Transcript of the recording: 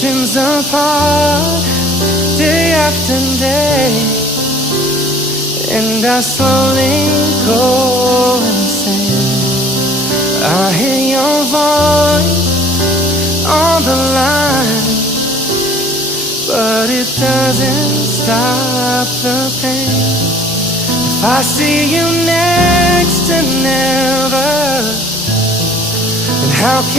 oceans apart, day after day, and I slowly go insane. I hear your voice on the line, but it doesn't stop the pain. If I see you next to never, then how can